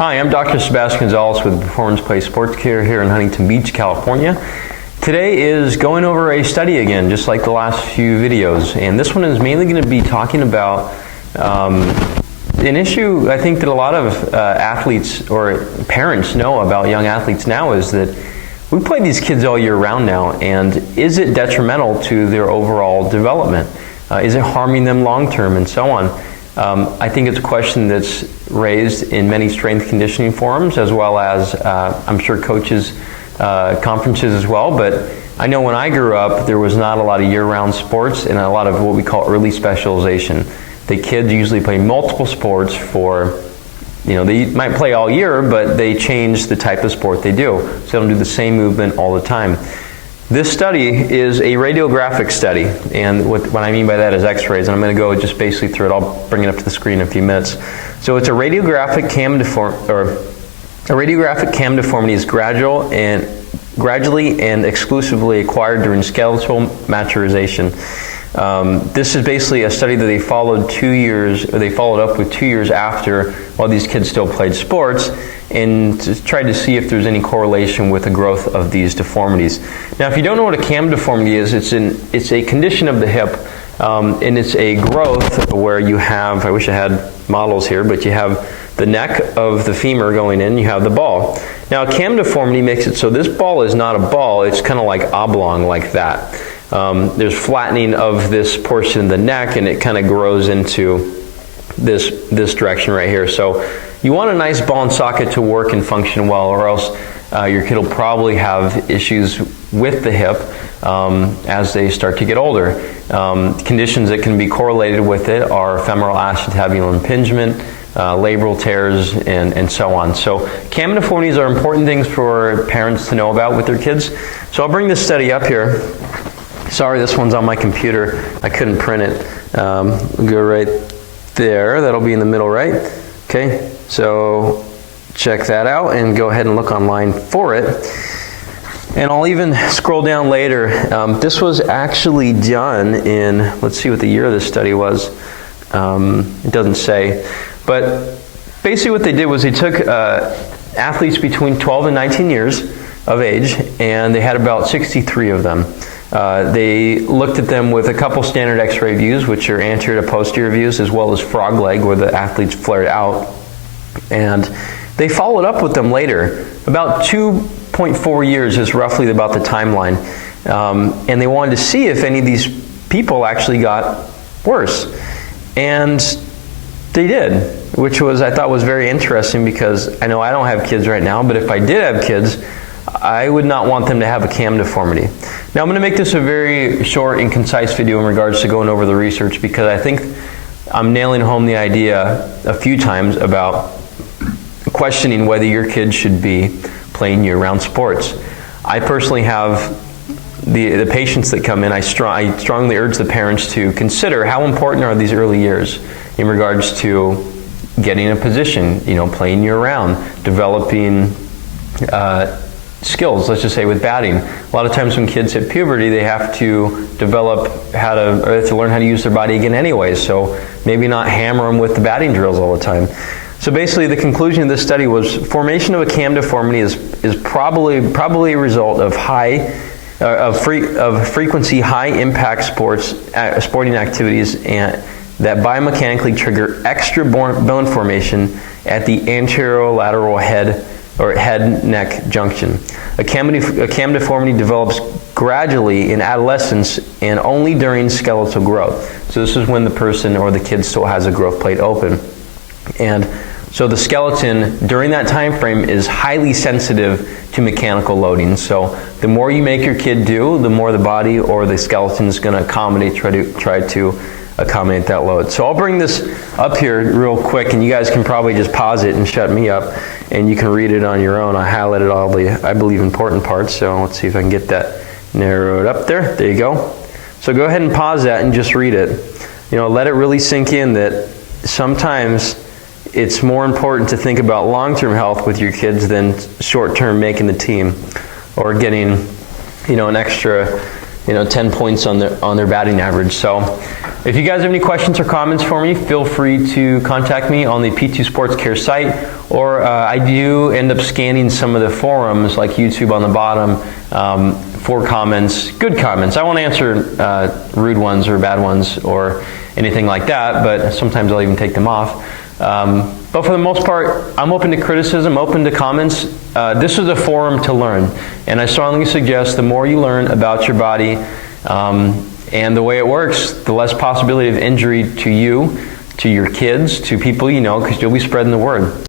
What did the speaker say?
Hi, I'm Dr. Sebastian Gonzalez with Performance Play Sports Care here in Huntington Beach, California. Today is going over a study again, just like the last few videos, and this one is mainly going to be talking about an issue I think that a lot of athletes or parents know about young athletes now, is that we play these kids all year round now, and is it detrimental to their overall development? Is it harming them long term, and so on? I think it's a question that's raised in many strength conditioning forums, as well as I'm sure coaches' conferences as well. But I know when I grew up, there was not a lot of year-round sports and a lot of what we call early specialization. The kids usually play multiple sports for, they might play all year, but they change the type of sport they do. So they don't do the same movement all the time. This study is a radiographic study, and what I mean by that is x-rays, and I'm going to go just basically through it. I'll bring it up to the screen in a few minutes. So it's a radiographic cam deformity is gradually and exclusively acquired during skeletal maturization. This is basically a study that they followed up with 2 years after, while these kids still played sports, and tried to see if there's any correlation with the growth of these deformities. Now, if you don't know what a cam deformity is, it's a condition of the hip, and it's a growth where you have, I wish I had models here, but you have the neck of the femur going in, you have the ball. Now, a cam deformity makes it so this ball is not a ball, it's kind of like oblong like that. There's flattening of this portion of the neck, and it kind of grows into this direction right here. So you want a nice ball and socket to work and function well, or else your kid will probably have issues with the hip as they start to get older. Conditions that can be correlated with it are femoral acetabular impingement, labral tears, and so on. So cam deformities are important things for parents to know about with their kids. So I'll bring this study up here. Sorry, this one's on my computer. I couldn't print it. We'll go right there. That'll be in the middle, right? Okay, so check that out and go ahead and look online for it. And I'll even scroll down later. This was actually done in, let's see what the year of this study was. It doesn't say. But basically what they did was they took athletes between 12 and 19 years of age, and they had about 63 of them. They looked at them with a couple standard x-ray views, which are anterior to posterior views, as well as frog leg, where the athletes flared out. And they followed up with them later. About 2.4 years is roughly about the timeline. And they wanted to see if any of these people actually got worse. And they did, which I thought was very interesting, because I know I don't have kids right now, but if I did have kids, I would not want them to have a cam deformity. Now I'm going to make this a very short and concise video in regards to going over the research, because I think I'm nailing home the idea a few times about questioning whether your kids should be playing year-round sports. I personally have the patients that come in, I strongly urge the parents to consider how important are these early years in regards to getting a position, playing year-round, developing skills, let's just say with batting. A lot of times when kids hit puberty, they have to learn how to use their body again anyway, so maybe not hammer them with the batting drills all the time. So basically the conclusion of this study was formation of a cam deformity is probably a result of frequency high impact sporting activities and that biomechanically trigger extra bone formation at the anterolateral head-neck junction. A cam deformity develops gradually in adolescence and only during skeletal growth. So this is when the person or the kid still has a growth plate open. And so the skeleton during that time frame is highly sensitive to mechanical loading. So the more you make your kid do, the more the body or the skeleton is going to try to accommodate that load. So I'll bring this up here real quick, and you guys can probably just pause it and shut me up, and you can read it on your own. I highlighted all the, I believe, important parts, so let's see if I can get that narrowed up there. There you go. So go ahead and pause that and just read it. Let it really sink in that sometimes it's more important to think about long-term health with your kids than short-term making the team or getting, an extra, 10 points on their batting average. So If you guys have any questions or comments for me, feel free to contact me on the P2 Sports Care site, or I do end up scanning some of the forums like YouTube on the bottom for comments, good comments. I won't answer rude ones or bad ones or anything like that, but sometimes I'll even take them off. But for the most part, I'm open to criticism, open to comments. This is a forum to learn, and I strongly suggest the more you learn about your body and the way it works, the less possibility of injury to you, to your kids, to people you know, because you'll be spreading the word.